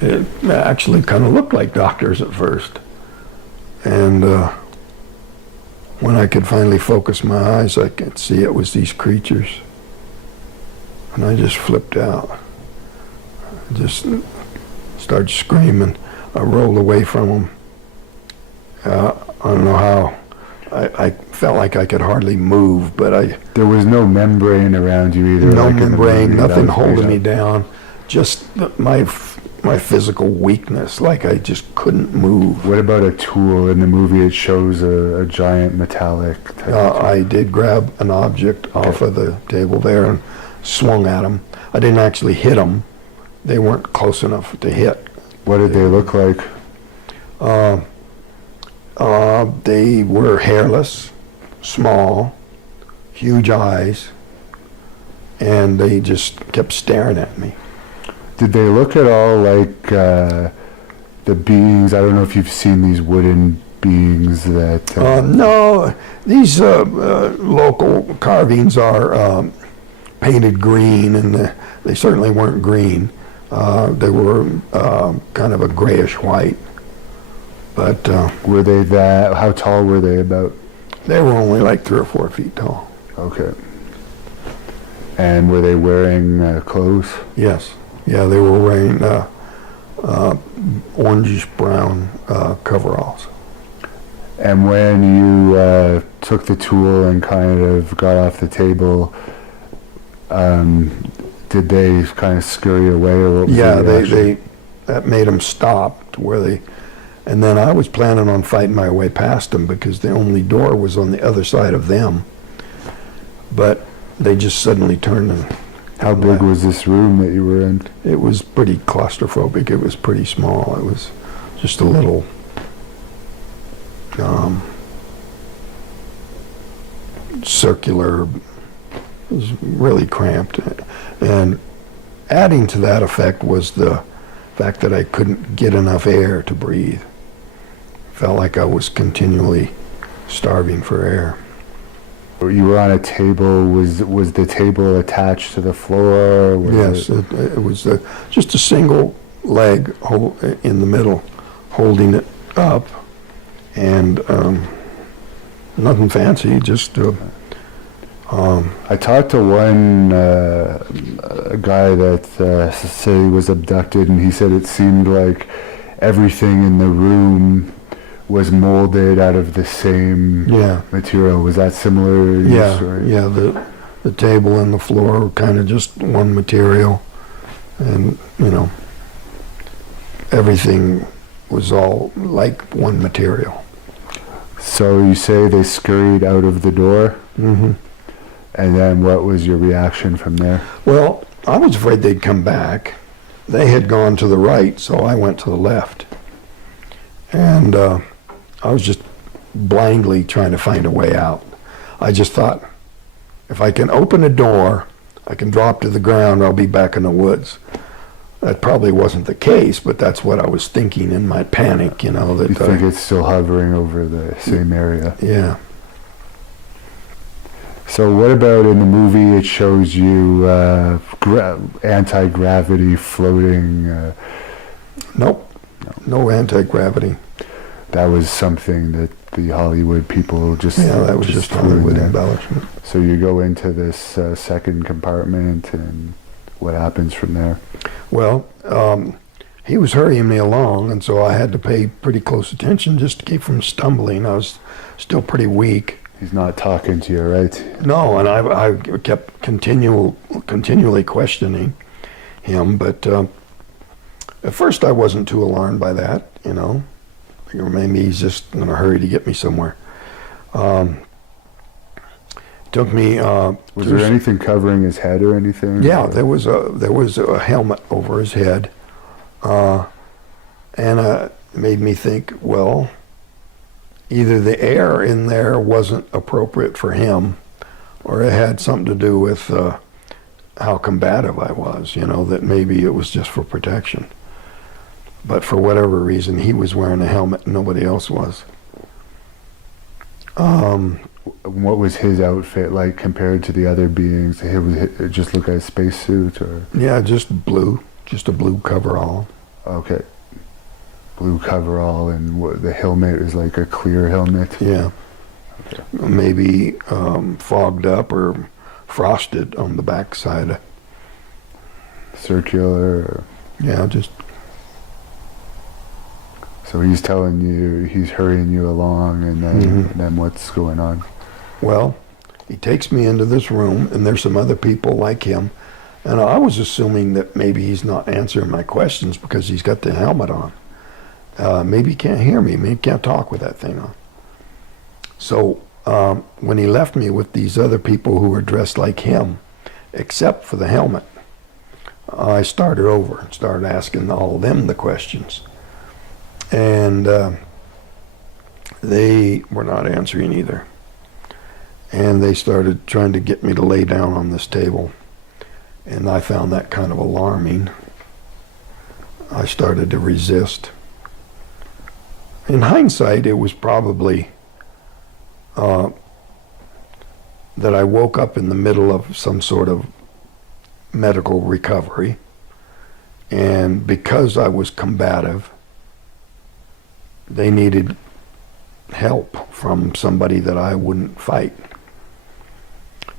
it actually kind of looked like doctors at first. And when I could finally focus my eyes, I could see it was these creatures. And I just flipped out. I just started screaming. I rolled away from them. I don't know how. I felt like I could hardly move, but There was no membrane around you either. no like membrane, nothing holding me up. down. Just my physical weakness, like I just couldn't move. What about a tool? In the movie it shows a giant metallic type of tool. I did grab an object off of the table there and swung at them. I didn't actually hit them. They weren't close enough to hit. What did they look like? They were hairless, small, huge eyes, and they just kept staring at me. Did they look at all like the beings? I don't know if you've seen these wooden beings that... No, these local carvings are painted green, and they certainly weren't green. They were kind of a grayish white. But were they that... How tall were they about? they were only like 3 or 4 feet tall. Okay. And were they wearing clothes? Yes. Yeah, they were wearing orangish-brown coveralls. And when you took the tool and kind of got off the table, did they kind of scurry away, or what was Yeah, the reaction? that made them stop to where they... And then I was planning on fighting my way past them because the only door was on the other side of them. But they just suddenly turned and... How big was this room that you were in? It was pretty claustrophobic. It was pretty small. It was just a little... circular. It was really cramped. And adding to that effect was the fact that I couldn't get enough air to breathe. Felt like I was continually starving for air. You were on a table. Was the table attached to the floor? Yes, it was just a single leg in the middle, holding it up, and nothing fancy, just... I talked to one a guy that said he was abducted, and he said it seemed like everything in the room was molded out of the same material. Was that similar in your story? Yeah, the table and the floor were kind of just one material, and everything was all like one material. So you say they scurried out of the door? Mm-hmm. And then what was your reaction from there? Well, I was afraid they'd come back. They had gone to the right, so I went to the left. And I was just blindly trying to find a way out. I just thought, if I can open a door, I can drop to the ground, I'll be back in the woods. That probably wasn't the case, but that's what I was thinking in my panic, that You think it's still hovering over the same area? Yeah. So what about in the movie it shows you anti-gravity floating? Nope, no anti-gravity. That was something that the Hollywood people just... Yeah, that was just threw Hollywood in there. embellishment. So you go into this second compartment, and what happens from there? Well, he was hurrying me along, and so I had to pay pretty close attention just to keep from stumbling. I was still pretty weak. He's not talking to you, right? No, and I kept continually questioning him, but at first I wasn't too alarmed by that, Or maybe he's just in a hurry to get me somewhere. Took me... was there anything covering his head or anything? Yeah, there was a helmet over his head. And it made me think, well, either the air in there wasn't appropriate for him, or it had something to do with how combative I was, that maybe it was just for protection. But for whatever reason, he was wearing a helmet and nobody else was. What was his outfit like compared to the other beings? It just looked like a spacesuit, or? Yeah, just blue, just a blue coverall. Okay. Blue coverall, and what, the helmet is like a clear helmet? Yeah. Okay. Maybe fogged up or frosted on the backside. Circular? Or, Yeah, just, so he's telling you, he's hurrying you along, and then what's going on? well, he takes me into this room, and there's some other people like him, and I was assuming that maybe he's not answering my questions because he's got the helmet on. Maybe he can't hear me. Maybe he can't talk with that thing on. So when he left me with these other people who were dressed like him, except for the helmet, I started over and started asking all of them the questions. And they were not answering either. And they started trying to get me to lay down on this table. And I found that kind of alarming. I started to resist. In hindsight, it was probably that I woke up in the middle of some sort of medical recovery, and because I was combative, they needed help from somebody that I wouldn't fight.